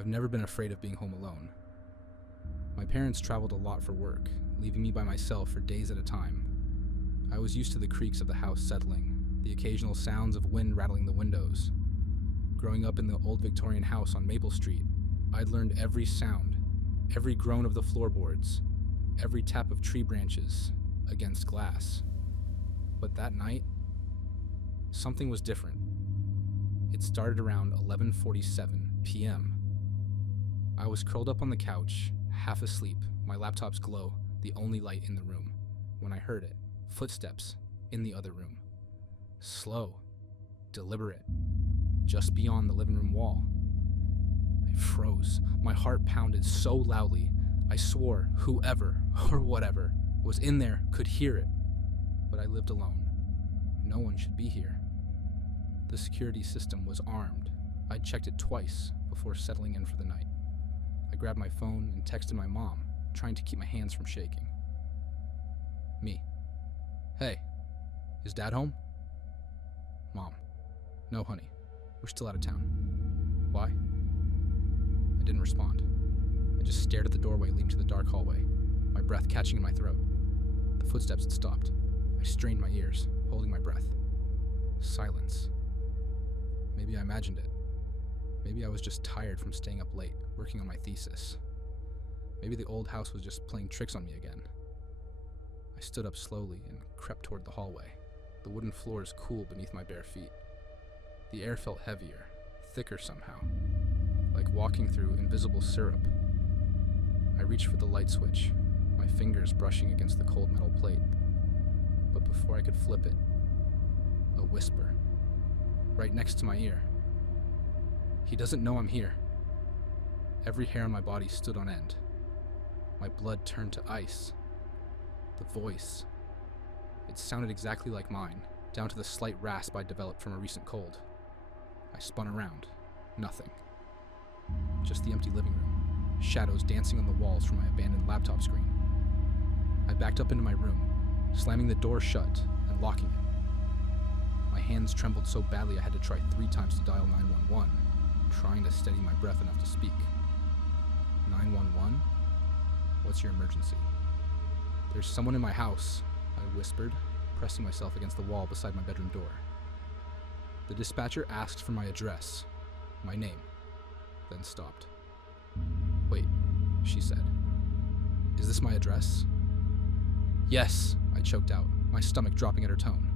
I've never been afraid of being home alone. My parents traveled a lot for work, leaving me by myself for days at a time. I was used to the creaks of the house settling, the occasional sounds of wind rattling the windows. Growing up in the old Victorian house on Maple Street, I'd learned every sound, every groan of the floorboards, every tap of tree branches against glass. But that night, something was different. It started around 11:47 p.m. I was curled up on the couch, half asleep, my laptop's glow, the only light in the room, when I heard it, footsteps in the other room. Slow, deliberate, just beyond the living room wall. I froze. My heart pounded so loudly, I swore whoever or whatever was in there could hear it. But I lived alone. No one should be here. The security system was armed. I'd checked it twice before settling in for the night. I grabbed my phone and texted my mom, trying to keep my hands from shaking. Me. Hey, is Dad home? Mom. No, honey. We're still out of town. Why? I didn't respond. I just stared at the doorway leading to the dark hallway, my breath catching in my throat. The footsteps had stopped. I strained my ears, holding my breath. Silence. Maybe I imagined it. Maybe I was just tired from staying up late, working on my thesis. Maybe the old house was just playing tricks on me again. I stood up slowly and crept toward the hallway, the wooden floors cool beneath my bare feet. The air felt heavier, thicker somehow, like walking through invisible syrup. I reached for the light switch, my fingers brushing against the cold metal plate. But before I could flip it, a whisper, right next to my ear. He doesn't know I'm here. Every hair on my body stood on end. My blood turned to ice. The voice. It sounded exactly like mine, down to the slight rasp I developed from a recent cold. I spun around. Nothing. Just the empty living room, shadows dancing on the walls from my abandoned laptop screen. I backed up into my room, slamming the door shut and locking it. My hands trembled so badly I had to try 3 times to dial 911, trying to steady my breath enough to speak. 911? What's your emergency? There's someone in my house, I whispered, pressing myself against the wall beside my bedroom door. The dispatcher asked for my address, my name, then stopped. Wait, she said. Is this my address? Yes, I choked out, my stomach dropping at her tone.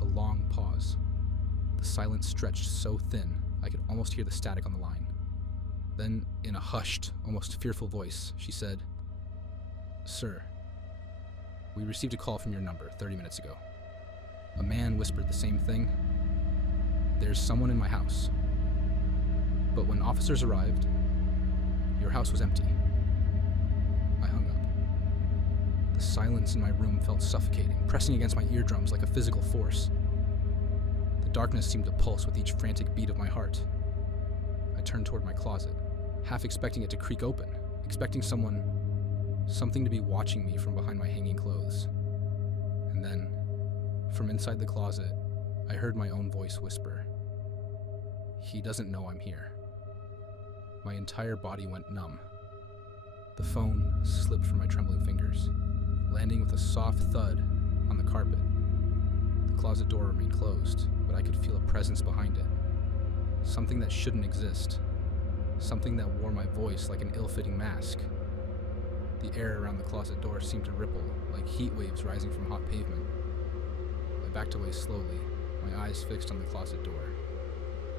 A long pause. The silence stretched so thin, I could almost hear the static on the line. Then, in a hushed, almost fearful voice, she said, Sir, we received a call from your number 30 minutes ago. A man whispered the same thing. There's someone in my house. But when officers arrived, your house was empty. I hung up. The silence in my room felt suffocating, pressing against my eardrums like a physical force. The darkness seemed to pulse with each frantic beat of my heart. I turned toward my closet, half expecting it to creak open, expecting something to be watching me from behind my hanging clothes. And then, from inside the closet, I heard my own voice whisper, He doesn't know I'm here. My entire body went numb. The phone slipped from my trembling fingers, landing with a soft thud on the carpet. The closet door remained closed, but I could feel a presence behind it. Something that shouldn't exist. Something that wore my voice like an ill-fitting mask. The air around the closet door seemed to ripple, like heat waves rising from hot pavement. I backed away slowly, my eyes fixed on the closet door.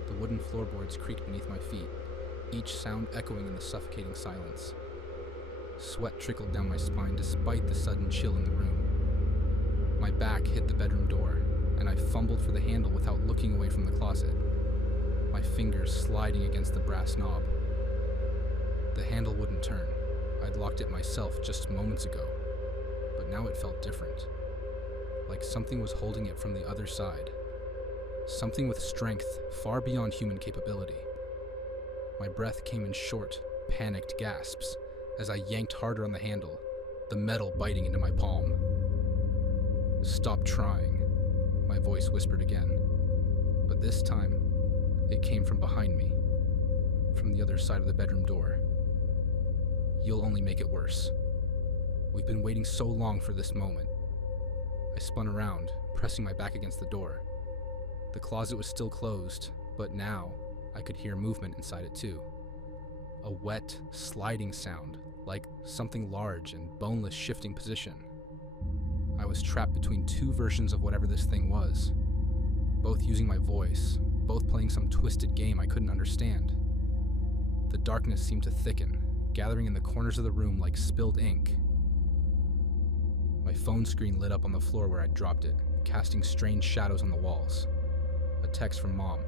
The wooden floorboards creaked beneath my feet, each sound echoing in the suffocating silence. Sweat trickled down my spine despite the sudden chill in the room. My back hit the bedroom door, and I fumbled for the handle without looking away from the closet, my fingers sliding against the brass knob. The handle wouldn't turn. I'd locked it myself just moments ago, but now it felt different. Like something was holding it from the other side. Something with strength far beyond human capability. My breath came in short, panicked gasps as I yanked harder on the handle, the metal biting into my palm. Stop trying, my voice whispered again, but this time it came from behind me. from the other side of the bedroom door. "You'll only make it worse. We've been waiting so long for this moment." I spun around, pressing my back against the door. The closet was still closed, but now I could hear movement inside it too. A wet, sliding sound, like something large and boneless shifting position. I was trapped between two versions of whatever this thing was, both using my voice, both playing some twisted game I couldn't understand. The darkness seemed to thicken, gathering in the corners of the room like spilled ink. My phone screen lit up on the floor where I'd dropped it, casting strange shadows on the walls. A text from Mom.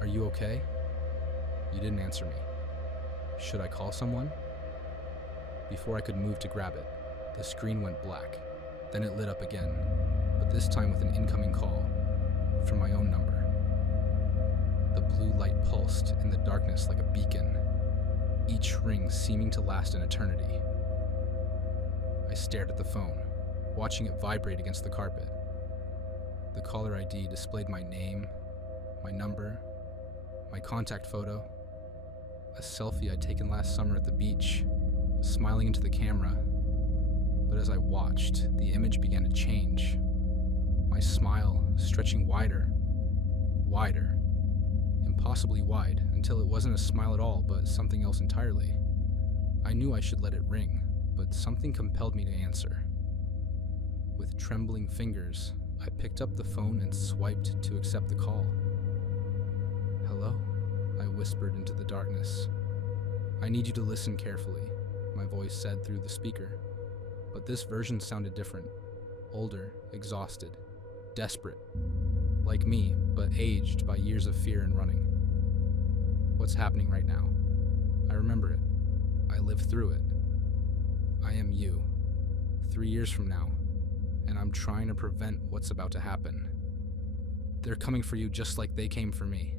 "Are you okay?" You didn't answer me. Should I call someone? Before I could move to grab it, the screen went black. Then it lit up again, but this time with an incoming call from my own number. The blue light pulsed in the darkness like a beacon, each ring seeming to last an eternity. I stared at the phone, watching it vibrate against the carpet. The caller ID displayed my name, my number, my contact photo, a selfie I'd taken last summer at the beach, smiling into the camera. But as I watched, the image began to change. My smile stretching wider, wider, impossibly wide, until it wasn't a smile at all, but something else entirely. I knew I should let it ring, but something compelled me to answer. With trembling fingers, I picked up the phone and swiped to accept the call. "Hello?" I whispered into the darkness. "I need you to listen carefully," my voice said through the speaker. But this version sounded different. Older, exhausted, desperate. Like me, but aged by years of fear and running. "What's happening right now? I remember it. I lived through it. I am you, 3 years from now, and I'm trying to prevent what's about to happen. They're coming for you just like they came for me."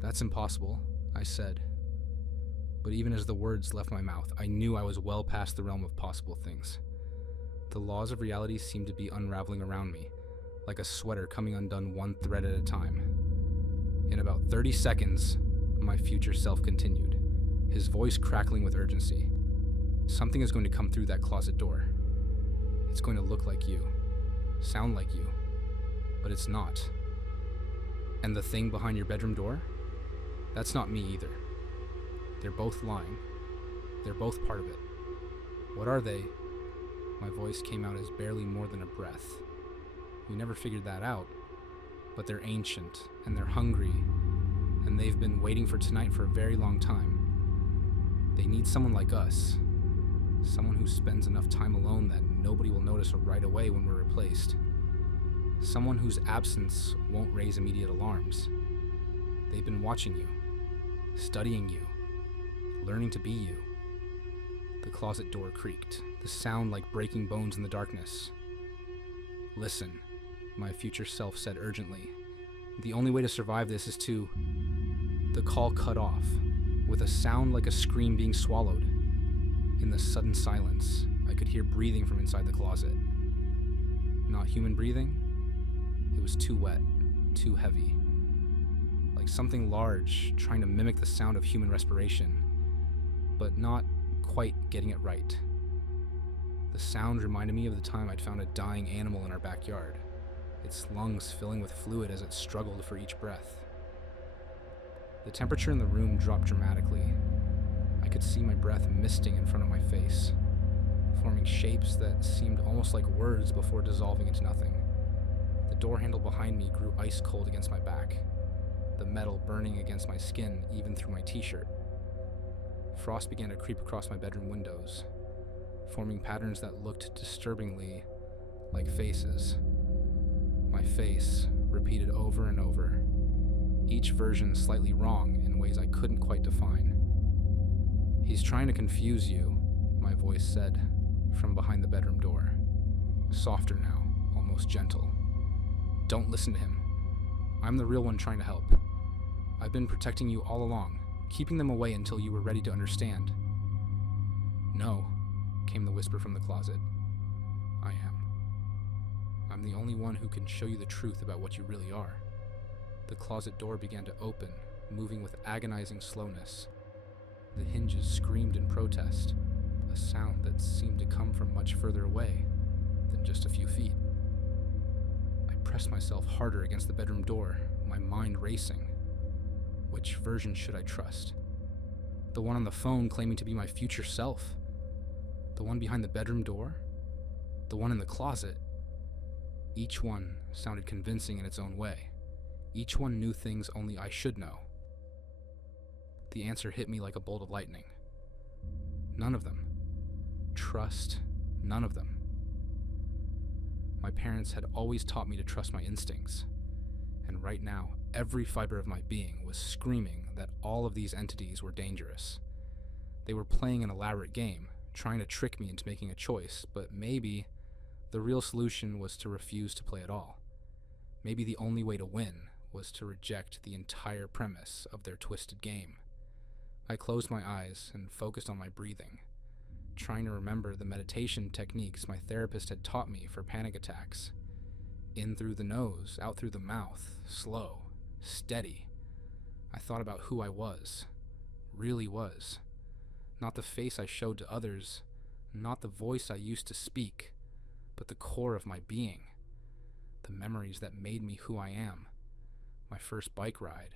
"That's impossible," I said. But even as the words left my mouth, I knew I was well past the realm of possible things. The laws of reality seemed to be unraveling around me, like a sweater coming undone one thread at a time. In about 30 seconds, my future self continued, his voice crackling with urgency. "Something is going to come through that closet door. It's going to look like you, sound like you, but it's not. And the thing behind your bedroom door? That's not me either. They're both lying. They're both part of it. What are they?" My voice came out as barely more than a breath. "We never figured that out, but they're ancient, and they're hungry, and they've been waiting for tonight for a very long time. They need someone like us, someone who spends enough time alone that nobody will notice right away when we're replaced. Someone whose absence won't raise immediate alarms. They've been watching you, studying you, learning to be you." The closet door creaked, the sound like breaking bones in the darkness. "Listen," my future self said urgently. "The only way to survive this is to..." The call cut off, with a sound like a scream being swallowed. In the sudden silence, I could hear breathing from inside the closet. Not human breathing. It was too wet, too heavy. Like something large trying to mimic the sound of human respiration, but not quite getting it right. The sound reminded me of the time I'd found a dying animal in our backyard, its lungs filling with fluid as it struggled for each breath. The temperature in the room dropped dramatically. I could see my breath misting in front of my face, forming shapes that seemed almost like words before dissolving into nothing. The door handle behind me grew ice cold against my back, the metal burning against my skin even through my t-shirt. Frost began to creep across my bedroom windows, forming patterns that looked disturbingly like faces. My face, repeated over and over, each version slightly wrong in ways I couldn't quite define. "He's trying to confuse you," my voice said from behind the bedroom door, softer now, almost gentle. "Don't listen to him. I'm the real one trying to help. I've been protecting you all along, keeping them away until you were ready to understand." "No," came the whisper from the closet. "I am. I'm the only one who can show you the truth about what you really are." The closet door began to open, moving with agonizing slowness. The hinges screamed in protest, a sound that seemed to come from much further away than just a few feet. I pressed myself harder against the bedroom door, my mind racing. Which version should I trust? The one on the phone claiming to be my future self? The one behind the bedroom door? The one in the closet? Each one sounded convincing in its own way. Each one knew things only I should know. The answer hit me like a bolt of lightning. None of them. Trust none of them. My parents had always taught me to trust my instincts, and right now, every fiber of my being was screaming that all of these entities were dangerous. They were playing an elaborate game, trying to trick me into making a choice, but maybe the real solution was to refuse to play at all. Maybe the only way to win was to reject the entire premise of their twisted game. I closed my eyes and focused on my breathing, trying to remember the meditation techniques my therapist had taught me for panic attacks. In through the nose, out through the mouth, slow, steady. I thought about who I was, really was. Not the face I showed to others, not the voice I used to speak, but the core of my being. The memories that made me who I am. My first bike ride.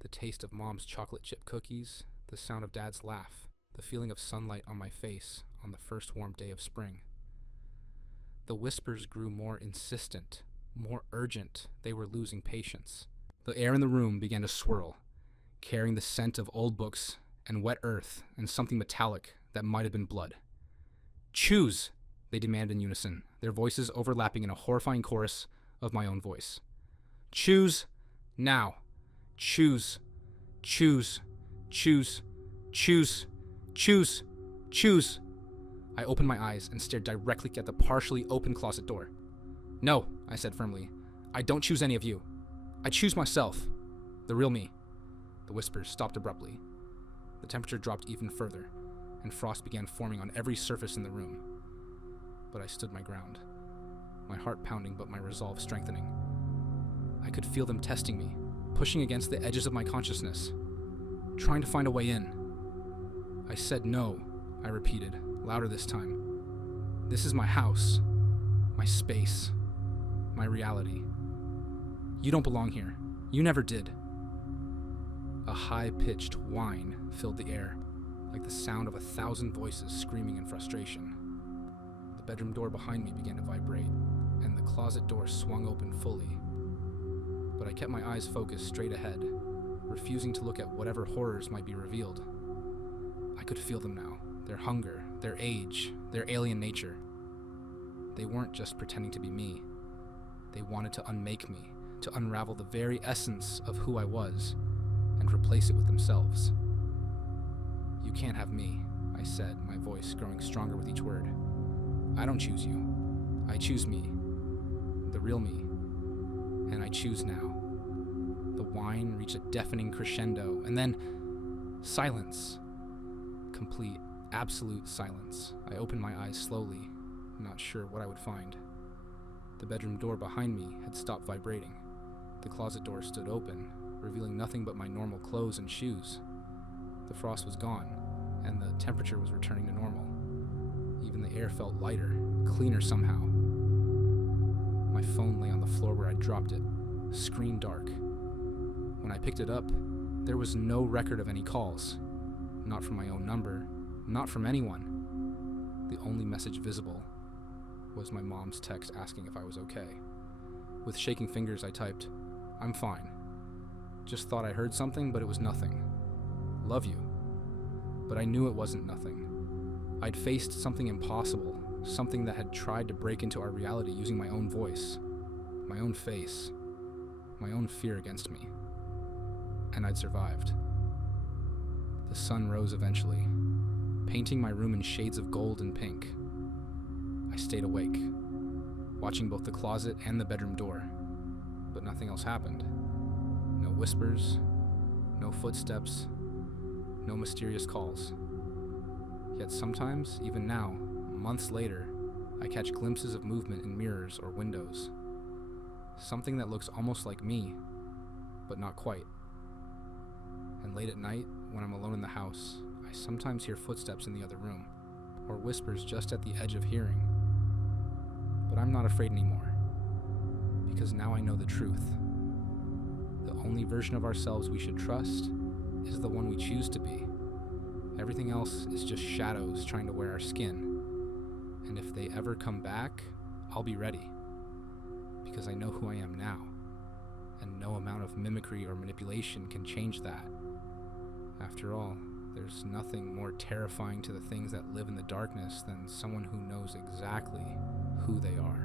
The taste of Mom's chocolate chip cookies, the sound of Dad's laugh, the feeling of sunlight on my face on the first warm day of spring. The whispers grew more insistent, more urgent. They were losing patience. The air in the room began to swirl, carrying the scent of old books and wet earth and something metallic that might have been blood. "Choose!" they demanded in unison, their voices overlapping in a horrifying chorus of my own voice. "Choose now. Choose. Choose. Choose. Choose. Choose. Choose." I opened my eyes and stared directly at the partially open closet door. "No," I said firmly. "I don't choose any of you. I choose myself. The real me." The whispers stopped abruptly. The temperature dropped even further, and frost began forming on every surface in the room. But I stood my ground, my heart pounding but my resolve strengthening. I could feel them testing me, pushing against the edges of my consciousness, trying to find a way in. I said no, I repeated, louder this time. "This is my house, my space, my reality. You don't belong here. You never did." A high-pitched whine filled the air, like the sound of 1,000 voices screaming in frustration. The bedroom door behind me began to vibrate, and the closet door swung open fully. But I kept my eyes focused straight ahead, refusing to look at whatever horrors might be revealed. I could feel them now, their hunger, their age, their alien nature. They weren't just pretending to be me. They wanted to unmake me, to unravel the very essence of who I was, and replace it with themselves. "You can't have me," I said, my voice growing stronger with each word. "I don't choose you. I choose me, the real me, and I choose now." The whine reached a deafening crescendo, and then silence. Complete, absolute silence. I opened my eyes slowly, not sure what I would find. The bedroom door behind me had stopped vibrating. The closet door stood open, revealing nothing but my normal clothes and shoes. The frost was gone, and the temperature was returning to normal. Even the air felt lighter, cleaner somehow. My phone lay on the floor where I dropped it, screen dark. When I picked it up, there was no record of any calls. Not from my own number, not from anyone. The only message visible was my mom's text asking if I was okay. With shaking fingers, I typed, "I'm fine. Just thought I heard something, but it was nothing. Love you." But I knew it wasn't nothing. I'd faced something impossible, something that had tried to break into our reality using my own voice, my own face, my own fear against me. And I'd survived. The sun rose eventually, painting my room in shades of gold and pink. I stayed awake, watching both the closet and the bedroom door, but nothing else happened. No whispers, no footsteps, no mysterious calls. Yet sometimes, even now, months later, I catch glimpses of movement in mirrors or windows. Something that looks almost like me, but not quite. And late at night, when I'm alone in the house, I sometimes hear footsteps in the other room, or whispers just at the edge of hearing. But I'm not afraid anymore, because now I know the truth. The only version of ourselves we should trust is the one we choose to be. Everything else is just shadows trying to wear our skin. And if they ever come back, I'll be ready, because I know who I am now, and no amount of mimicry or manipulation can change that. After all, there's nothing more terrifying to the things that live in the darkness than someone who knows exactly who they are.